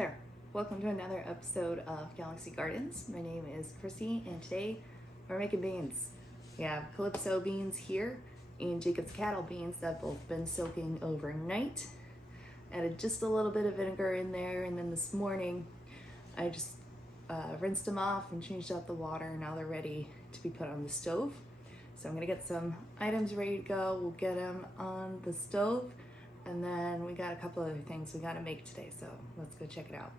there, welcome to another episode of Galaxy Gardens. My name is Chrissy and today we're making beans. We have Calypso beans here and Jacob's cattle beans that have both been soaking overnight. Added just a little bit of vinegar in there, and then this morning I just rinsed them off and changed out the water. Now they're ready to be put on the stove. So I'm gonna get some items ready to go. We'll get them on the stove. And then we got a couple other things we gotta make today, so let's go check it out.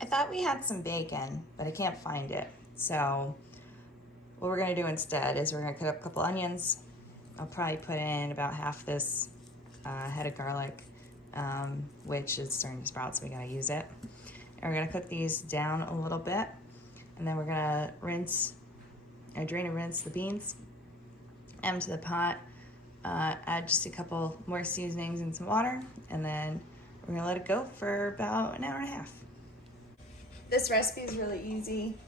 I thought we had some bacon, but I can't find it. So what we're gonna do instead is we're gonna cut up a couple onions. I'll probably put in about half this head of garlic, which is starting to sprout, so we gotta use it. And we're gonna cook these down a little bit, and then we're gonna drain and rinse the beans, add them to the pot, add just a couple more seasonings and some water, and then we're gonna let it go for about an hour and a half. This recipe is really easy.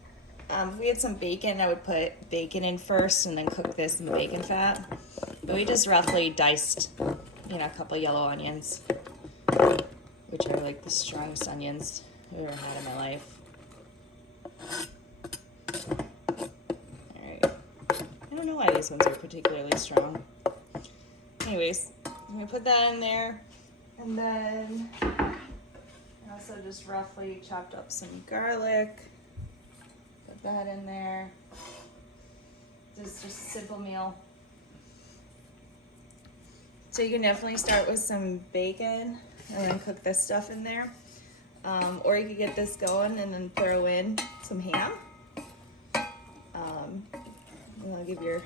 If we had some bacon, I would put bacon in first and then cook this in the bacon fat. But we just roughly diced, a couple yellow onions, which are like the strongest onions I've ever had in my life. All right. I don't know why these ones are particularly strong. Anyways, I'm gonna put that in there, and then I also just roughly chopped up some garlic. Put that in there. This is just a simple meal. So you can definitely start with some bacon and then cook this stuff in there. Or you could get this going and then throw in some ham. And that'll give your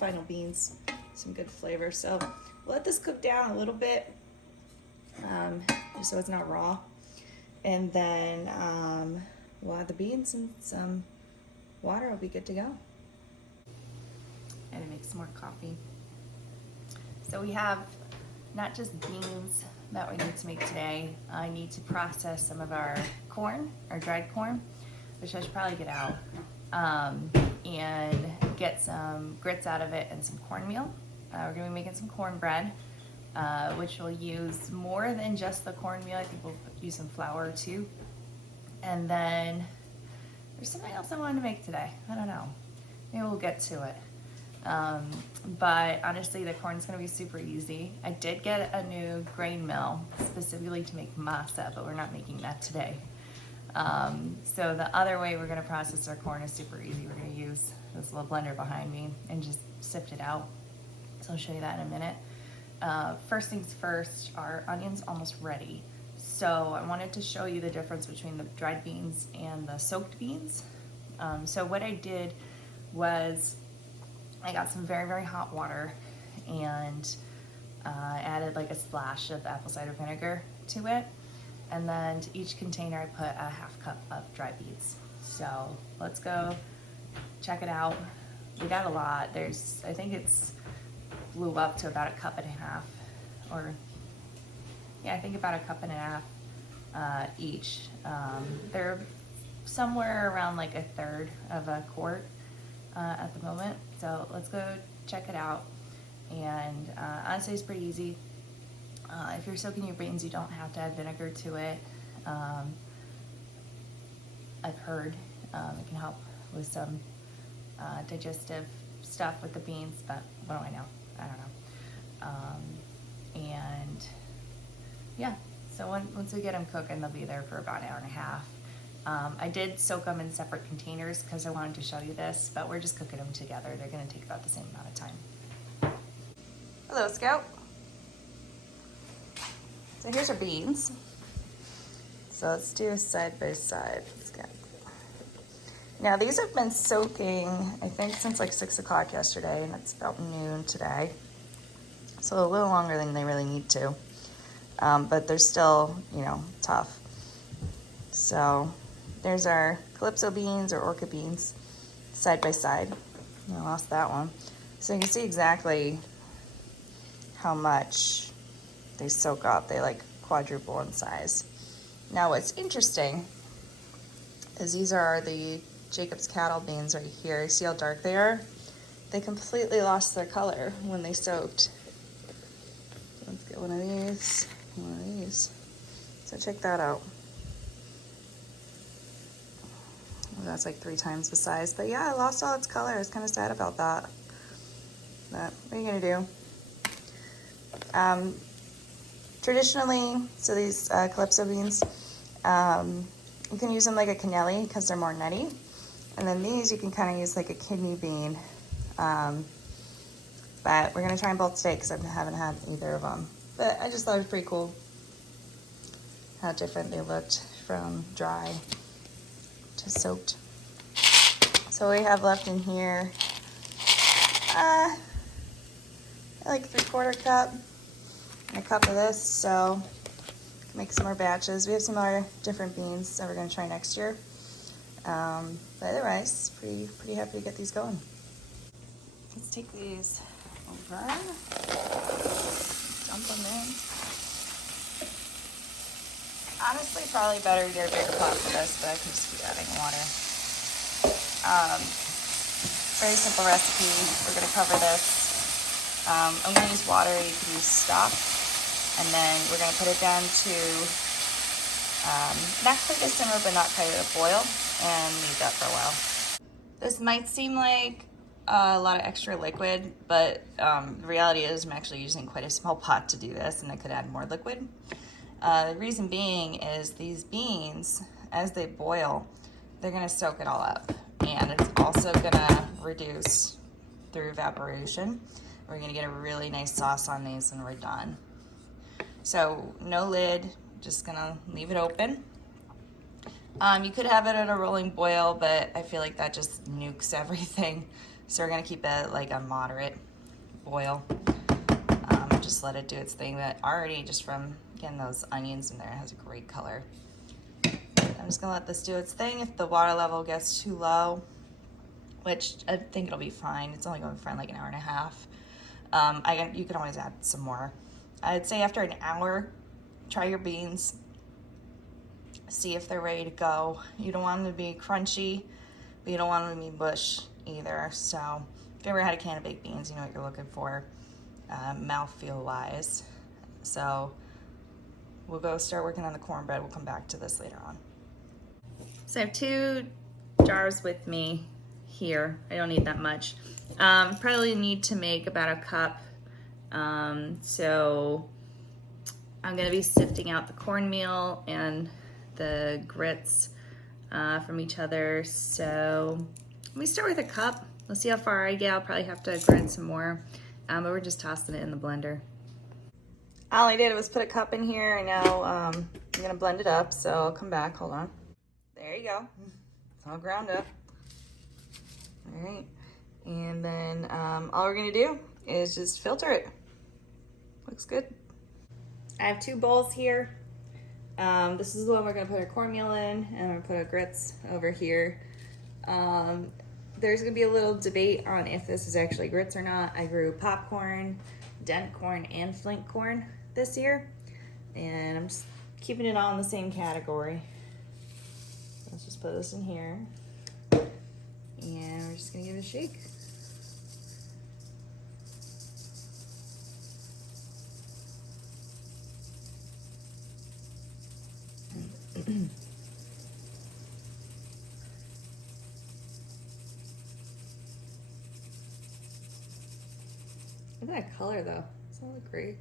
final beans some good flavor. So let this cook down a little bit, just so it's not raw. And then we'll add the beans and some water. We'll be good to go. And to make some more coffee. So we have not just beans that we need to make today. I need to process some of our corn, our dried corn, which I should probably get out, and get some grits out of it and some cornmeal. We're gonna be making some cornbread, which we'll use more than just the cornmeal. I think we'll use some flour too. And then there's something else I wanted to make today. I don't know. Maybe we'll get to it. But honestly, the corn's gonna be super easy. I did get a new grain mill specifically to make masa, but we're not making that today. So the other way we're gonna process our corn is super easy. We're gonna use this little blender behind me and just sift it out. So I'll show you that in a minute. First things first, our onion's almost ready. So I wanted to show you the difference between the dried beans and the soaked beans. So what I did was I got some very, very hot water and added like a splash of apple cider vinegar to it. And then to each container, I put a half cup of dried beans. So let's go check it out. We got a lot. I think it's blew up to about a cup and a half, or yeah, I think about a cup and a half each. They're somewhere around like a third of a quart at the moment. So let's go check it out. And honestly, it's pretty easy. If you're soaking your beans, you don't have to add vinegar to it. I've heard it can help with some digestive stuff with the beans, but what do I know? I don't know. And yeah, so once we get them cooking, they'll be there for about an hour and a half. I did soak them in separate containers because I wanted to show you this, but we're just cooking them together. They're gonna take about the same amount of time. Hello, Scout. So here's our beans. So let's do a side by side. Now these have been soaking, I think, since like 6 o'clock yesterday, and it's about noon today. So a little longer than they really need to. But they're still, you know, tough. So there's our Calypso beans or orchid beans side by side. I lost that one. So you can see exactly how much they soak up. They like quadruple in size. Now what's interesting is these are the Jacob's cattle beans right here. See how dark they are? They completely lost their color when they soaked. Let's get one of these, one of these. So check that out. Well, that's like 3 times the size. But yeah, it lost all its color. I was kind of sad about that. But what are you gonna do? Traditionally, so these Calypso beans, you can use them like a cannelli because they're more nutty. And then these you can kind of use like a kidney bean. But we're gonna try them both today because I haven't had either of them. But I just thought it was pretty cool how different they looked from dry to soaked. So we have left in here like 3/4 cup and a cup of this, so make some more batches. We have some other different beans that we're going to try next year. But otherwise, pretty happy to get these going. Let's take these over, dump them in. Honestly, probably better to get a bigger pot for this, but I can just keep adding water. Very simple recipe. We're going to cover this. I'm going to use water. You can use stock. And then we're going to put it down to not quite a simmer, but not quite a boil, and leave that for a while. This might seem like a lot of extra liquid, but the reality is I'm actually using quite a small pot to do this, and I could add more liquid. The reason being is these beans, as they boil, they're going to soak it all up, and it's also going to reduce through evaporation. We're going to get a really nice sauce on these when we're done. So no lid, just gonna leave it open. You could have it at a rolling boil, but I feel like that just nukes everything. So we're gonna keep it like a moderate boil. Just let it do its thing. But already just from getting those onions in there, it has a great color. I'm just gonna let this do its thing. If the water level gets too low, which I think it'll be fine. It's only going for like an hour and a half. You can always add some more. I'd say after an hour, try your beans, see if they're ready to go. You don't want them to be crunchy, but you don't want them to be mush either. So if you ever had a can of baked beans, you know what you're looking for, mouthfeel wise. So we'll go start working on the cornbread. We'll come back to this later on. So I have 2 jars with me here. I don't need that much. Probably need to make about a cup. So I'm gonna be sifting out the cornmeal and the grits from each other. So let me start with a cup. We'll see how far I get. I'll probably have to grind some more, but we're just tossing it in the blender. All I did was put a cup in here, and now I'm gonna blend it up. So I'll come back, hold on. There you go, it's all ground up. All right, and then all we're gonna do is just filter it. Looks good. I have 2 bowls here. This is the one we're gonna put our cornmeal in, and I'm gonna put our grits over here. There's gonna be a little debate on if this is actually grits or not. I grew popcorn, dent corn, and flint corn this year, and I'm just keeping it all in the same category. Let's just put this in here, and we're just gonna give it a shake. Look at that color though. Doesn't that look great?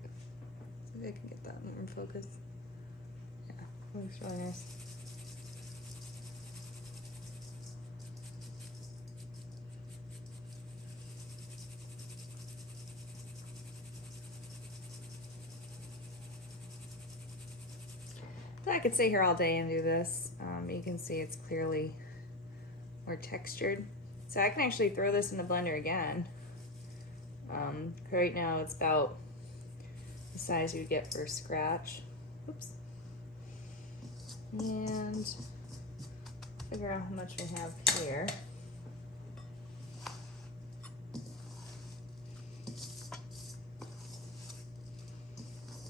See if I can get that in focus. Yeah, looks really nice. I could stay here all day and do this. You can see it's clearly more textured. So I can actually throw this in the blender again. Right now it's about the size you would get for scratch. Oops. And figure out how much we have here.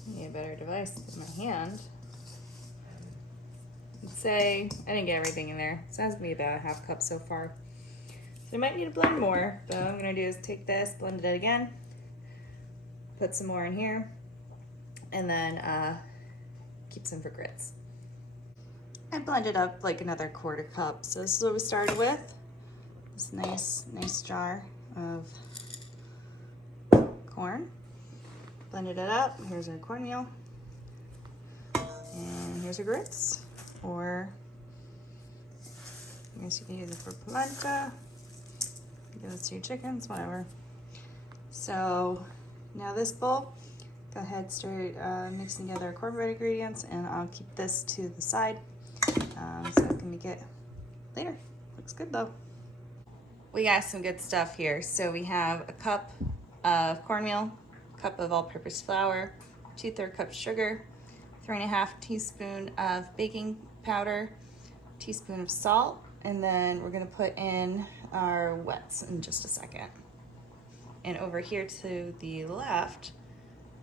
Need a better device than my hand. I'd say I didn't get everything in there. So it has to be about a half cup so far. So I might need to blend more, but what I'm gonna do is take this, blend it again, put some more in here, and then keep some for grits. I blended up like another quarter cup. So this is what we started with. This nice jar of corn. Blended it up. Here's our cornmeal. And here's our grits. Or I guess you can use it for polenta. Give this to your chickens, whatever. So now this bowl, go ahead, start mixing together our cornbread ingredients, and I'll keep this to the side so I can make it later. Looks good though. We got some good stuff here. So we have a cup of cornmeal, a cup of all-purpose flour, 2/3 cup sugar, 3.5 teaspoon of baking powder, teaspoon of salt, and then we're gonna put in our wets in just a second. And over here to the left,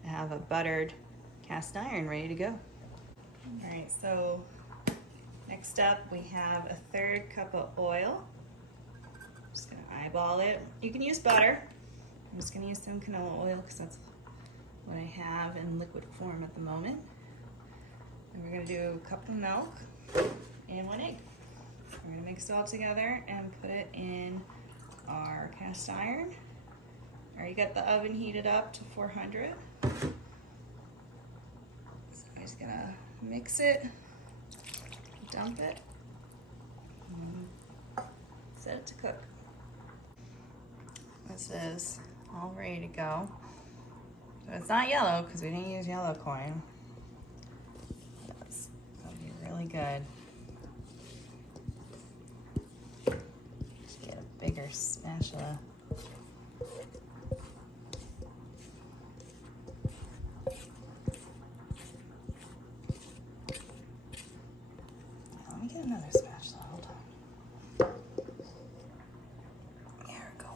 I have a buttered cast iron ready to go. All right, so next up we have a 1/3 cup of oil. I'm just gonna eyeball it. You can use butter. I'm just gonna use some canola oil because that's what I have in liquid form at the moment. And we're gonna do a cup of milk and 1 egg. We're gonna mix it all together and put it in our cast iron. I already got the oven heated up to 400. So I'm just gonna mix it, dump it, and set it to cook. This is all ready to go. So it's not yellow because we didn't use yellow corn. That'll be really good. Just get a bigger spatula. Let me get another spatula. Hold on. There we go.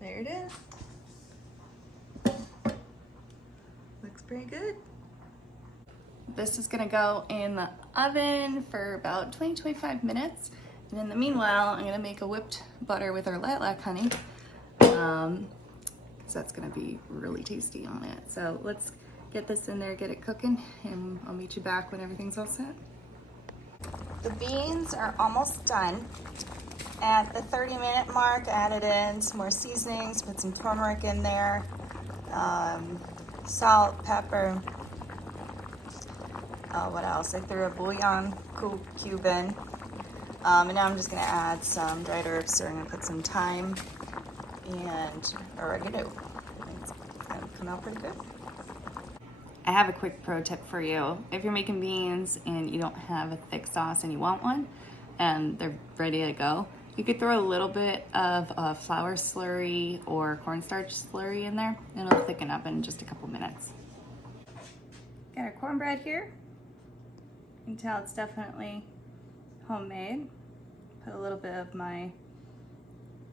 There it is. Looks pretty good. This is gonna go in the oven for about 20-25 minutes. And in the meanwhile, I'm gonna make a whipped butter with our lilac honey. So that's gonna be really tasty on it. So let's get this in there, get it cooking, and I'll meet you back when everything's all set. The beans are almost done. At the 30-minute mark, I added in some more seasonings, put some turmeric in there, salt, pepper. What else? I threw a bouillon cube in. And now I'm just gonna add some dried herbs. So I'm gonna put some thyme and oregano. It's gonna come out pretty good. I have a quick pro tip for you. If you're making beans and you don't have a thick sauce and you want one, and they're ready to go, you could throw a little bit of a flour slurry or cornstarch slurry in there, and it'll thicken up in just a couple minutes. Got our cornbread here. You can tell it's definitely homemade. Put a little bit of my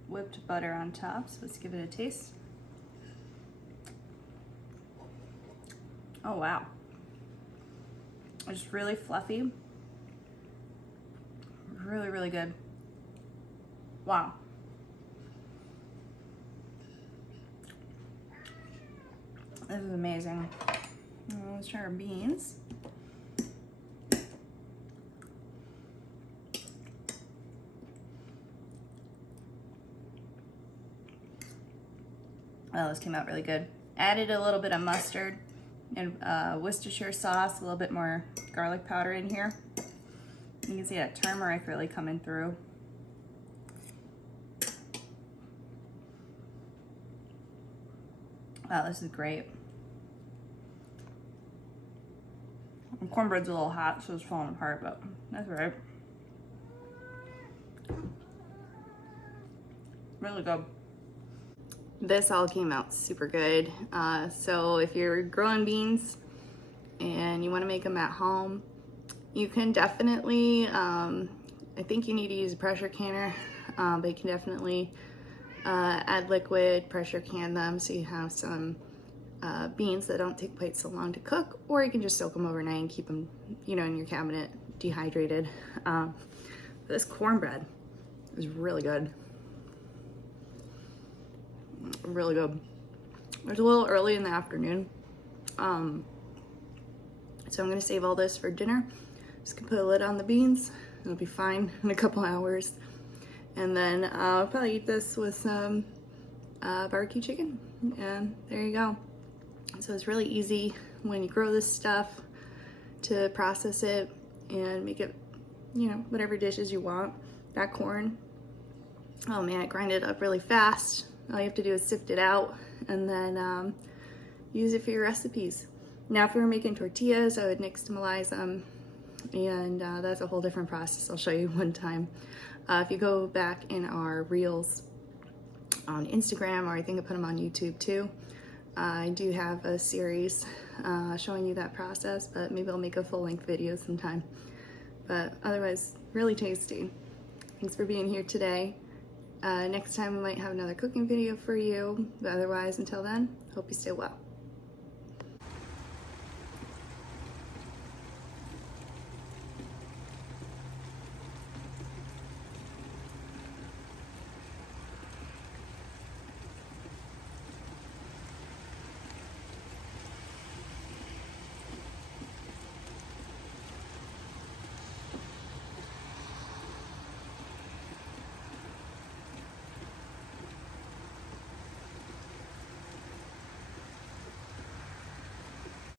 whipped butter on top, so let's give it a taste. Oh wow. It's really fluffy. Really, really good. Wow. This is amazing. Let's try our beans. Well, this came out really good. Added a little bit of mustard and Worcestershire sauce, a little bit more garlic powder in here. You can see that turmeric really coming through. Wow, this is great. And cornbread's a little hot, so it's falling apart, but that's all right. Really good. This all came out super good. So if you're growing beans and you want to make them at home, you can definitely, I think you need to use a pressure canner, but you can definitely add liquid, pressure can them so you have some beans that don't take quite so long to cook, or you can just soak them overnight and keep them, you know, in your cabinet dehydrated. This cornbread is really good. Really good. It's a little early in the afternoon, so I'm gonna save all this for dinner. Just gonna put a lid on the beans. It'll be fine in a couple hours, and then I'll probably eat this with some barbecue chicken, and there you go. So it's really easy when you grow this stuff to process it and make it, you know, whatever dishes you want. That corn, oh man, it grinded up really fast. All you have to do is sift it out and then use it for your recipes. Now, if we were making tortillas, I would nixtamalize them, and that's a whole different process. I'll show you one time. If you go back in our reels on Instagram, or I think I put them on YouTube too, I do have a series showing you that process, but maybe I'll make a full-length video sometime. But otherwise, really tasty. Thanks for being here today. Next time we might have another cooking video for you, but otherwise, until then, hope you stay well.